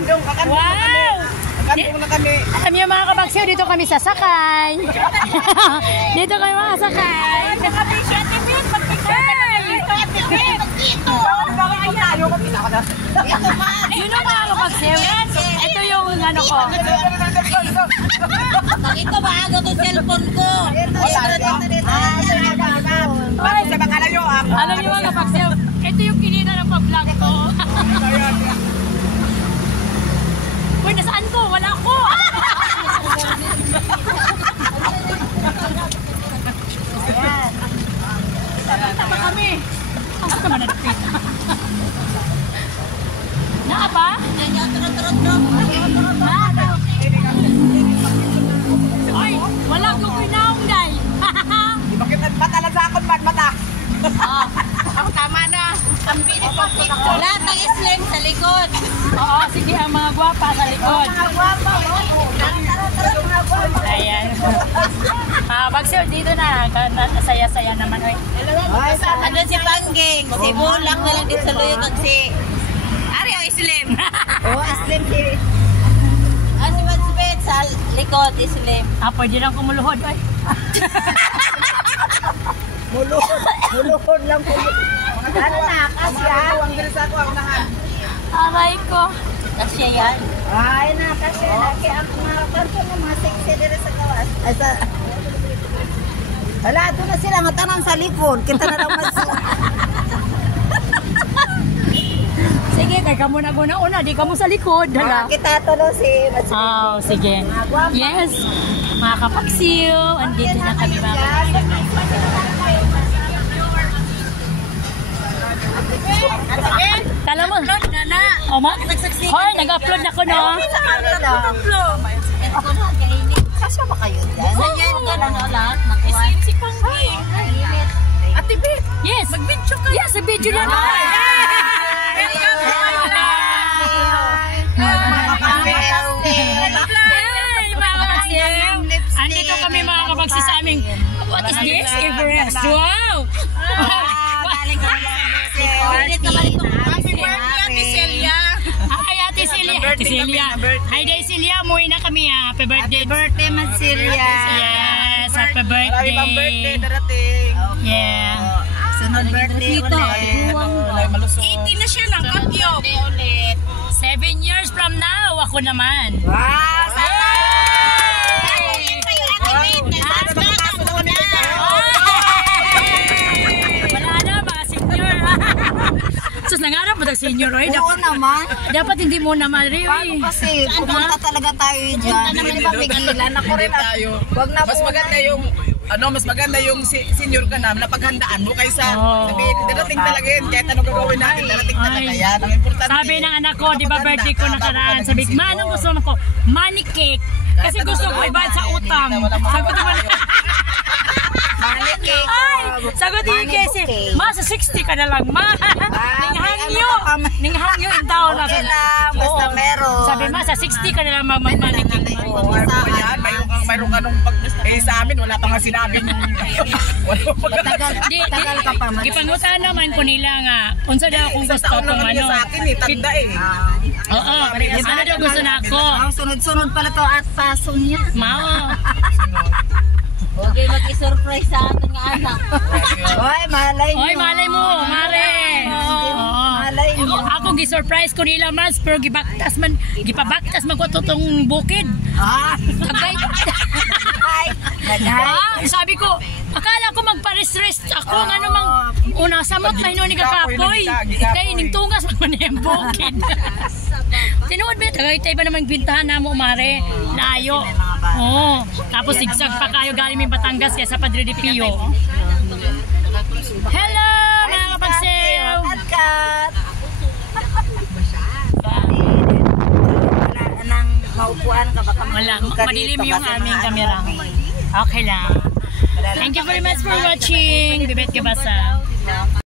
Wow! Kakandong na kami. Alam niyo mga kabagsiw, dito kami sasakay. Dito kami makasakay. Yun ang mga kabagsiw. Ito yung ano ko. Ito ba aga to cellphone ko? Alam niyo mga kabagsiw, ito yung kinita ng pa-vlog ko. Uy, nasaan ko? Wala ko! Tama kami. Ako naman na-defeat. Naa ba? Ay, wala ko pinaong day. Bakit matalasakot man mata? Tama na. Lahat ng slim sa likod. Oo, sige ang mga gwapa sa likod. Ayan. Bagsiw, dito na. Saya-saya naman. Ano si Pangging? Si Bulak na lang dito sa luyo kasi ari ang slim. Slim si si Mansbet sa likod slim. Pwede lang kumuluhod. Ay. Muluhod lang po. Ano na, kasya? Ang galing sa ako, ang nahan. Aray ko. Kasya yan. Ay, nakasya na. Kaya ang mga kanto ng mga sexy dito sa gawas. Wala, doon na sila matanang sa likod. Kita na lang Sige, kay kamo na una, di kamo sa likod. Hala. kita tuloy si Sige. Yes. Mga kapagsiw, andito na kami mga kapagsiw. Tala mo. Oma? Hoy, nag-upload na ko, no? Kasya ba kayo dyan? Sanyan ka na lahat. Si Panggi. Ate Beth. Yes. Mag-video ka. Yes, video na naman. Andito kami mga kapagsi sa aming, what is this? Everest. Wow! Happy birthday, Ate Celia. Hi, Ate Celia. Ate Celia. Hi, Day Celia. Umuwi na kami. Happy birthday. Birthday, man Celia. Yes, happy birthday. Maraming birthday darating. Yeah. Sunod birthday ulit. 18 na siya ng Bagyo. 7 years from now, ako naman. Wow! Wala na, mga senior. Sus, nangarap mo senior, oy. Oo naman. Dapat hindi mo naman, Rio. Kasi pumunta talaga tayo dyan. Ilan ako rin tayo. Mas maganda yung mas maganda yung senior ka na napaghandaan mo kaysa sabihin darating talaga yun kahit anong gagawin natin darating talaga yan. Ang importante. Sabi ng anak ko, di ba birthday ko nakaraan, sabi, ma, anong gusto mo ko? Money cake. Kasi gusto ko ibad sa utang. Sagot naman. Money cake. Ay, sagot din kasi, ma, sa 60 ka na lang, ma. Ninghangyo in town. Okay lang, basta meron. Sabi, ma, sa 60 ka na lang mag-money cake. Mayroong anong sa amin wala pa nga sinabi. Tagal ka pa man. Gipangutan naman ko nila nga, unsa daw kung gusto kong ano. Sa akin tanda Oo, ano daw gusto na ako. Ang sunod-sunod pala to at paso niya. Mao. Okay, mag-i-surprise sa ating anak. Hoy, malay mo. Hoy, malay mo, mare. Malay mo. Ako gi-surprise ko nila mas pero gibaktas man ko totong bukid. Agay. Sabi ko, akala ko magpa-rest ako ng mang una samot na hinuni ka kapoy. Kay ning tungas man yung bukid. Tinuod ba tagaytay ba namang bintahan namo mare? Layo. Tapos sigsag pa kayo galing min Batangas kaya sa Padre de Pio. Hello, mga kapagsiw. Kat. Wala nang maupuan ka baka wala, madilim yung aming kamera. Okay lang. Thank you very much for watching. Bibet Kabasa.